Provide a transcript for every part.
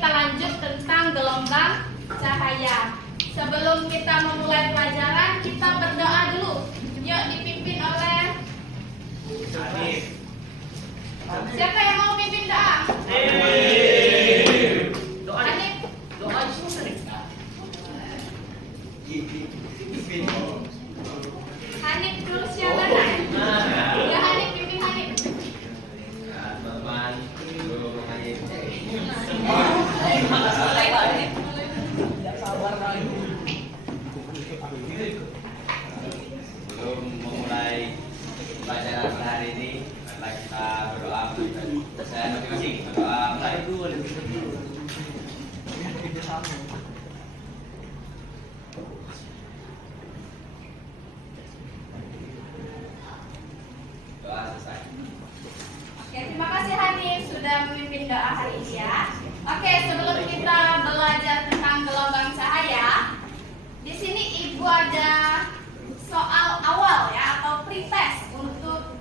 kita lanjut tentang gelombang cahaya. Sebelum kita memulai pelajaran, kita berdoa dulu. Yuk, dipimpin oleh Hanif. siapa yang mau pimpin doa? Doa Hanif. doa susah nih. Hanif dulu siapa? Ya Hanif, pimpin Hanif. Teman-teman, belum Hanif. Sebelum memulai pelajaran pada hari ini, mari kita berdoa. Saya masing-masing berdoa mulai. Doa selesai. Oke, terima kasih Hanif sudah memimpin doa hari ini ya. Oke, sebelum kita belajar tentang gelombang cahaya, di sini Ibu ada soal awal ya atau pretest untuk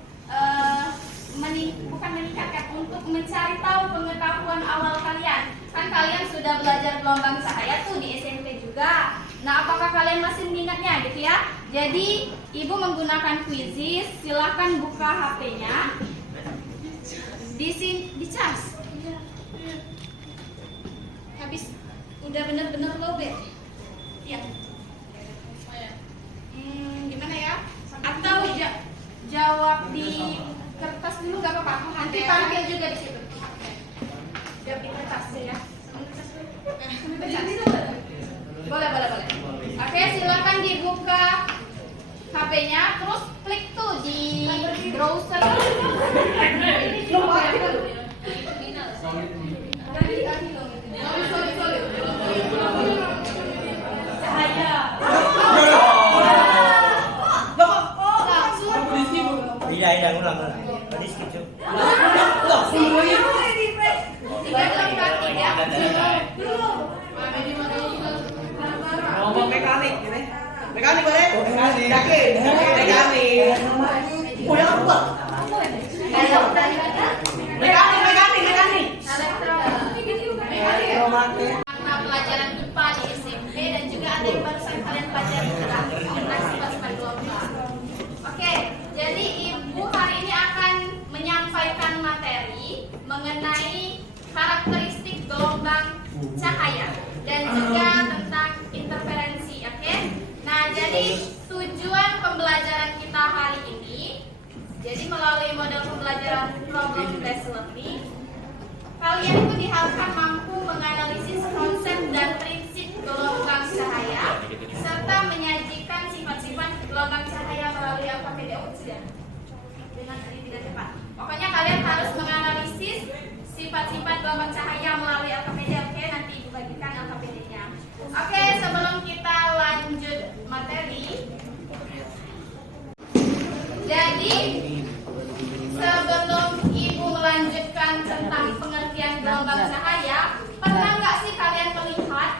bukan meningkatkan, untuk mencari tahu pengetahuan awal kalian. Kan kalian sudah belajar gelombang cahaya tuh di SMP juga. Nah, apakah kalian masih mengingatnya gitu ya? Jadi Ibu menggunakan Quizizz, silahkan buka HP-nya. Di sini dicas. Habis udah bener-bener lowbat. Iya. Gimana ya? Atau jawab di kertas dulu gak apa-apa. Nanti tampil juga di situ. Jawab di kertas ya. Boleh. Oke, silakan dibuka HP-nya, terus klik tuh di browser. Iya, ulang. Tadi skip cuy. Ngomong mekanik gini. Mekanik boleh? Mekanik. Mekanik. Pulang apa? Mekanik. Karena pelajaran IPA di SMP dan juga ada yang barusan kalian pelajari tentang sifat-sifat gelombang. Oke, jadi Ibu hari ini akan menyampaikan materi mengenai karakteristik gelombang cahaya dan juga tentang interferensi. Oke, nah jadi tujuan pembelajaran kita hari ini, jadi melalui model pembelajaran problem based learning, kalian itu diharapkan mampu menganalisis konsep dan prinsip gelombang cahaya serta menyajikan sifat-sifat gelombang cahaya melalui alfabet. Dengan tidak cepat. Pokoknya kalian harus menganalisis sifat-sifat gelombang cahaya melalui alfabet. Oke, nanti Ibu bagikan alfabetnya. Oke, sebelum kita lanjut materi, jadi sebelum Ibu melanjutkan tentang pengertian gelombang cahaya, pernah nggak sih kalian melihat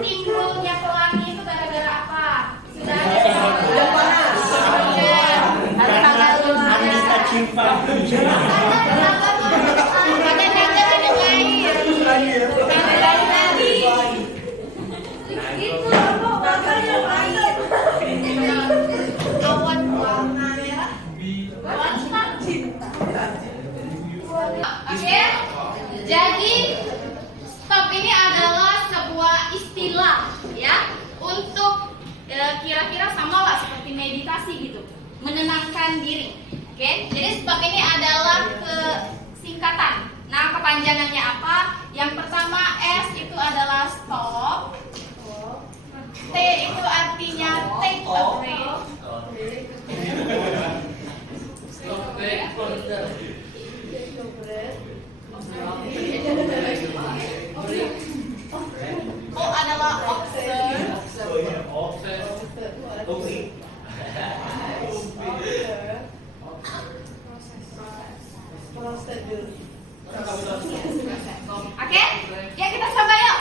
timbulnya pelangi itu gara-gara apa? Sudah awan warna merah. Oke, jadi stop ini adalah sebuah istilah ya untuk kira-kira sama lah seperti meditasi gitu, menenangkan diri. Oke, jadi stop ini adalah singkatan. Nah, kepanjangannya apa? Yang pertama S itu adalah stop. T itu artinya take a break. O adalah observe. Oke, ya kita coba yuk.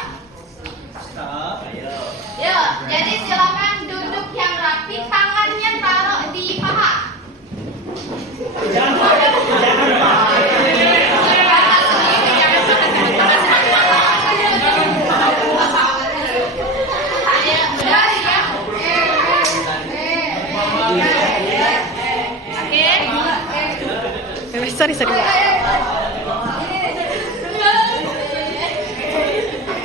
Yuk, jadi silakan duduk yang rapi, tangannya taruh di paha. Jangan Sorry.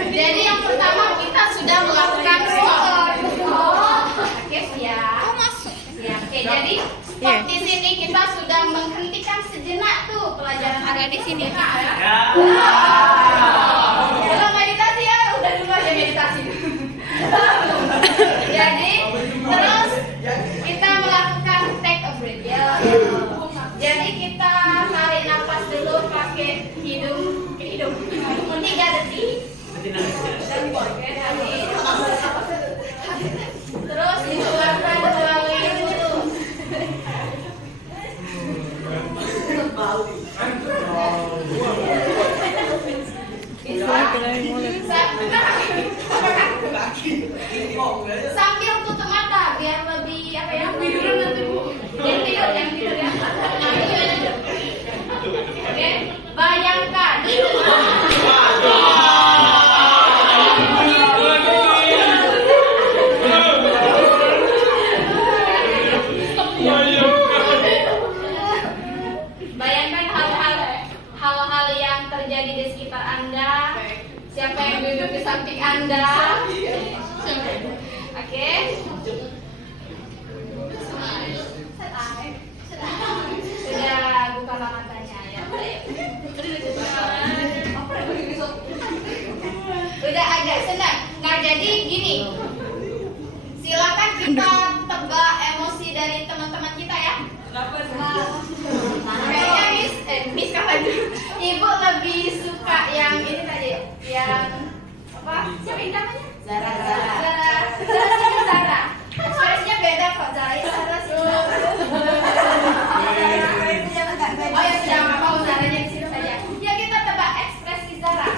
Jadi yang pertama kita sudah melakukan stop. Oke, siap. Siap. Oke, jadi stop di sini kita sudah menghentikan sejenak tuh pelajaran ada di sini. Belum meditasi ya, udah dulu aja meditasi. Jadi terus kita melakukan take a breath ya. Jadi kita tarik nafas dulu pakai hidung ke hidung. 3 detik. Dan terus dikeluarkan melalui mulut. Sambil tutup mata biar lebih apa ya? Yang tidur ya. Oke, bayangkan. Bayangkan hal-hal yang terjadi di sekitar Anda. Siapa yang duduk di samping Anda? Oke. Sudah bukalah matanya ya. Udah agak senang. Nah, jadi gini. Silakan kita tebak emosi dari teman-teman kita ya. Kayaknya Miss kapan? Ibu lebih suka yang ini tadi, yang apa? Siapa yang namanya? Zara. Ekspresinya beda kok, Zara sih. Oh ya sudah, nggak mau Zaranya di situ saja. Ya kita tebak ekspresi Zara.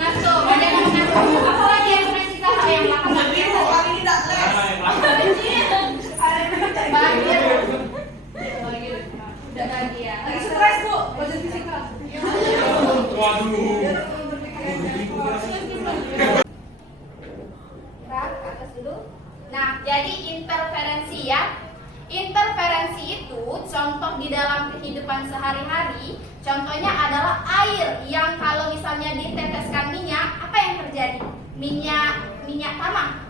Ngaco, banyak yang ngaco. Apa lagi ekspresi Zara yang makan? Bahagia. Lagi stres bu, belajar fisika. Ke atas dulu. Nah, jadi interferensi ya. Interferensi itu contoh di dalam kehidupan sehari-hari. Contohnya adalah air yang kalau misalnya diteteskan minyak, apa yang terjadi? Minyak tanah.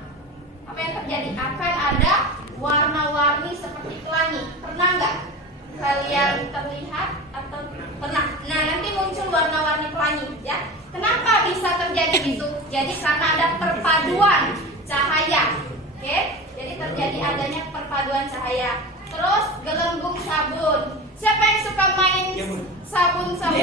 Apa yang terjadi? Akan ada warna-warni seperti pelangi. Pernah nggak kalian terlihat atau pernah? Nah, nanti muncul warna-warni pelangi ya. Kenapa bisa terjadi itu? Jadi karena ada perpaduan cahaya. Oke? Jadi terjadi adanya perpaduan cahaya. Terus gelembung sabun. Siapa yang suka main sabun-sabun?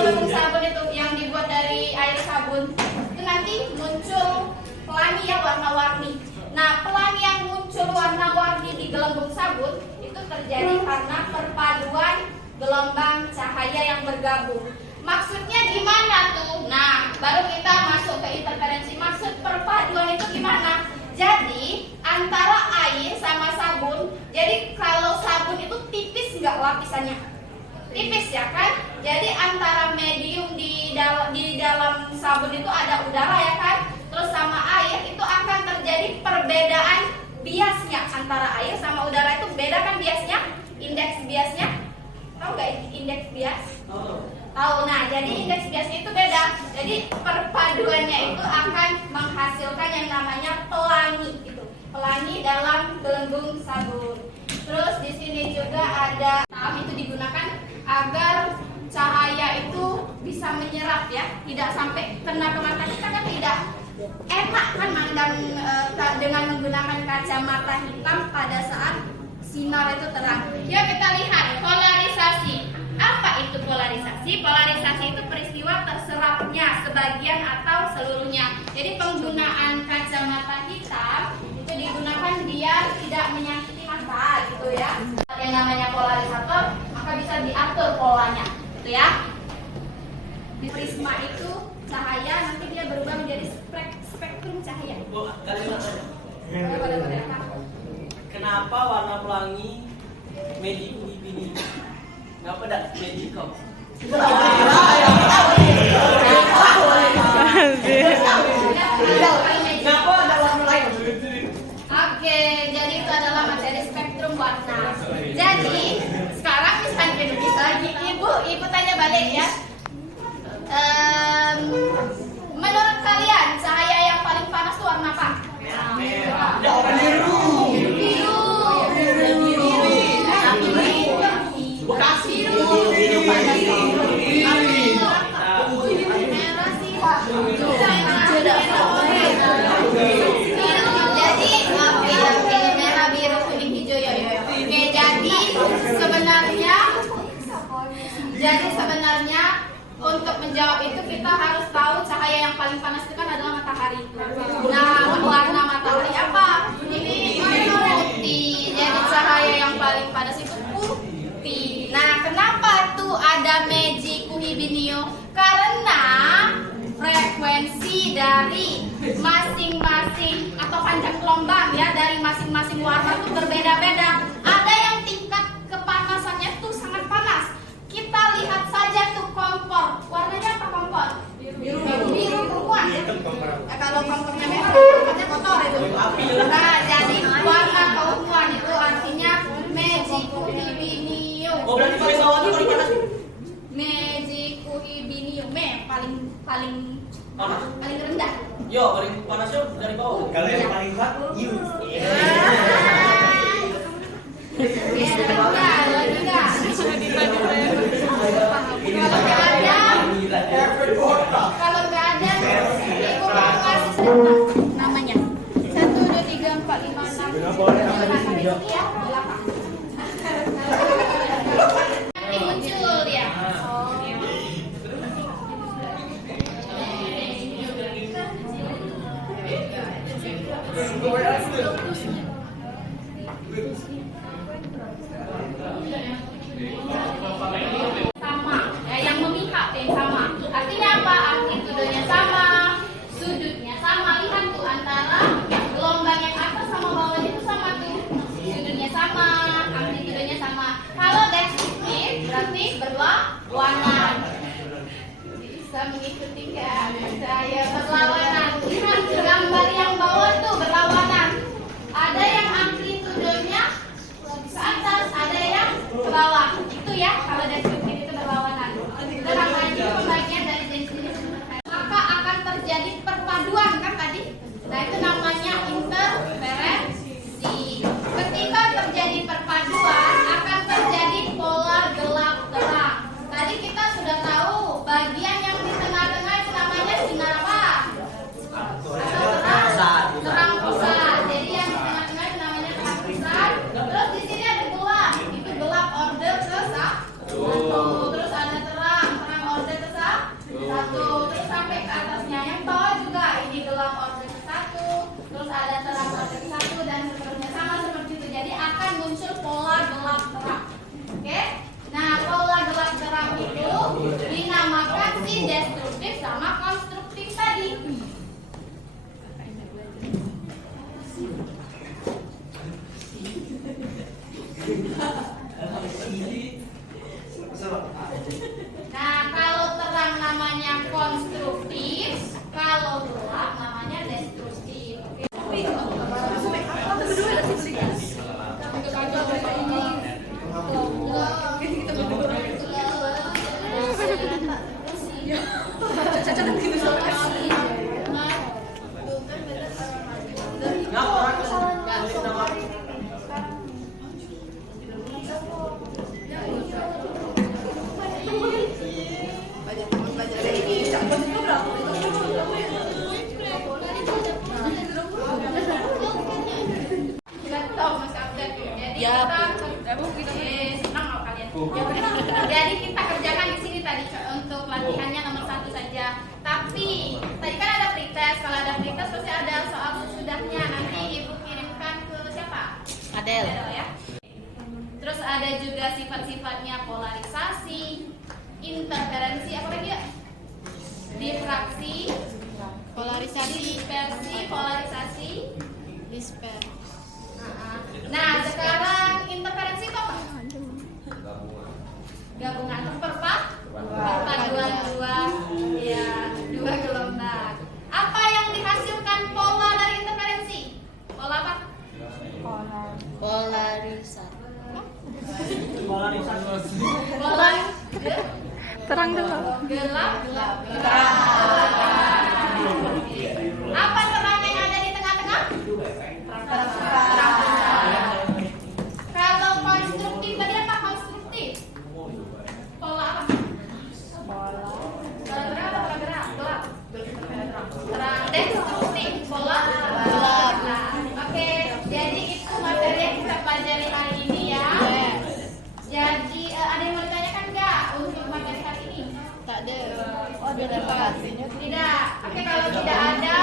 Gelembung sabun itu yang dibuat dari air sabun. Itu nanti muncul pelangi ya, warna-warni. Nah, pelangi yang muncul warna-warni di gelembung sabun itu terjadi karena perpaduan gelombang cahaya yang bergabung. Maksudnya gimana tuh? Nah, baru kita masuk ke interferensi. Maksud perpaduan itu gimana? Jadi, antara air sama sabun. Jadi, kalau sabun itu tipis nggak lapisannya? Tipis ya kan? Jadi, antara medium di dalam sabun itu ada udara ya kan? Terus sama air itu akan terjadi perbedaan biasnya. Antara air sama udara itu beda kan biasnya? Indeks biasnya? Tahu nggak indeks bias? Tahu. Nah, jadi indeks biasnya itu beda. Jadi perpaduannya itu akan menghasilkan yang namanya pelangi gitu. Pelangi dalam gelembung sabun. Terus di sini juga ada itu digunakan agar cahaya itu bisa menyerap ya, tidak sampai kena ke mata kita kan tidak enak kan mandang dengan menggunakan kacamata hitam pada saat sinar itu terang. Yuk kita lihat polarisasi. Apa itu polarisasi? Polarisasi itu peristiwa terserapnya sebagian atau seluruhnya. Jadi penggunaan kacamata hitam itu digunakan biar tidak menyakiti mata gitu ya. Yang namanya polarisator maka bisa diatur polanya gitu ya. Di prisma itu cahaya nanti dia berubah menjadi spektrum cahaya. Kenapa warna pelangi medium ini? Kenapa tidak magical? Kenapa ada warna itu. Nah, warna matahari apa? Ini putih. Jadi cahaya yang paling panas itu putih. Nah, kenapa tuh ada Meiji Kuhibinio? Karena frekuensi dari masing-masing atau panjang gelombang ya dari masing-masing warna itu berbeda-beda. Ada yang tingkat kepanasannya tuh sangat panas. Kita lihat saja tuh kompor. Warnanya apa kompor? Biru perempuan. Kalau kompornya merah, kompornya kotor itu. Nah, jadi warna keunguan itu artinya Meiji Kuhibinio. Oh, berarti paling bawah itu paling panas. Meiji Kuhibinio, paling Panas. paling rendah. Yo, paling panasnya dari bawah. Kalau yang paling hot, you. Kalau nggak ada, ibu mau kasih sebentar namanya. 1, 2, 3, 4, 5, 6, 7, 8 ya, 8. Nanti muncul ya. Sama, ya, yang memihak yang sama. Artinya apa? Amplitudenya sama, sudutnya sama. Lihat tuh antara gelombang yang atas sama bawahnya itu sama tuh. Sudutnya sama, amplitudenya sama. Kalau destruktif berarti berlawanan. Bisa mengikuti kan? Saya berlawanan. Lihat gambar yang bawah tuh berlawanan. Ada yang amplitudenya ke atas, ada yang ke bawah. Itu ya kalau destruktif itu berlawanan. Itu namanya pembagian dari jenis-jenis. Maka akan terjadi perpaduan kan tadi. Nah itu namanya interferensi. Ketika terjadi perpaduan akan terjadi polar gelap terang. Tadi kita sudah tahu bagian yang di tengah-tengah itu namanya sinar apa? Terang pusat. Jadi yang di tengah-tengah itu namanya terang pusat. Terus di sini ada gelap. Itu gelap order ke satu. Terus ada terang order ke satu. Terus sampai ke atasnya yang bawah juga ini gelap order ke satu. Terus ada terang order ke satu dan seterusnya sama seperti itu. Jadi akan muncul pola gelap terang. Oke? Nah, pola gelap terang itu dinamakan si destruktif sama konstruktif tadi. Nah, kalau terang namanya konstruktif, kalau gelap namanya destruktif. Oke. Jadi kita kerjakan di sini tadi untuk latihannya nomor 1 saja. Tapi tadi kan ada pretest. Kalau ada pretest pasti ada soal sesudahnya. Nanti ibu kirimkan ke siapa? Adel ya. Terus ada juga sifat-sifatnya polarisasi, interferensi, apa lagi ya? Difraksi, polarisasi, dispersi, polarisasi, disper. Nah, sekarang interferensi itu apa? Gabungan perpaduan dua gelombang. Apa yang dihasilkan pola dari interferensi? Pola apa? Polarisasi. Pola Terang dulu. gelap. Apa terang yang ada di tengah-tengah? Terang. Kalau konstruktif tadi apa konstruktif? Pola apa? Gelap. Terang destruktif pola gelap. Oke, jadi itu materi yang kita pelajari hari ini ya. Jadi ada yang mau ditanyakan nggak untuk materi hari ini? Tak ada. Oh, ada hasilnya? Tidak. Oke, kalau tidak ada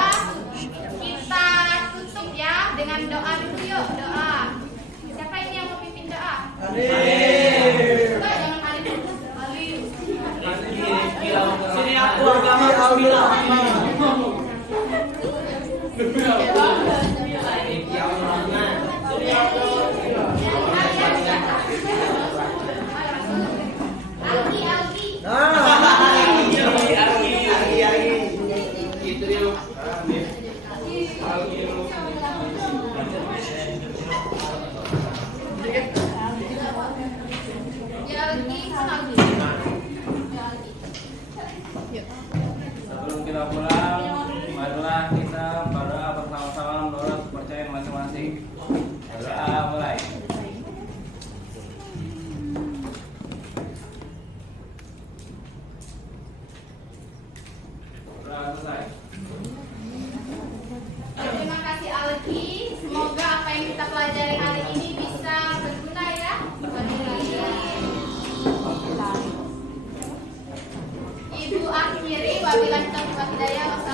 kita pulang, marilah kita berdoa bersama-sama menurut kepercayaan masing-masing. Berdoa mulai. Berdoa selesai. Terima kasih Alki. Semoga apa yang kita pelajari hari ini bisa berguna ya. Ibu akhiri wabillahi taufiq wal hidayah.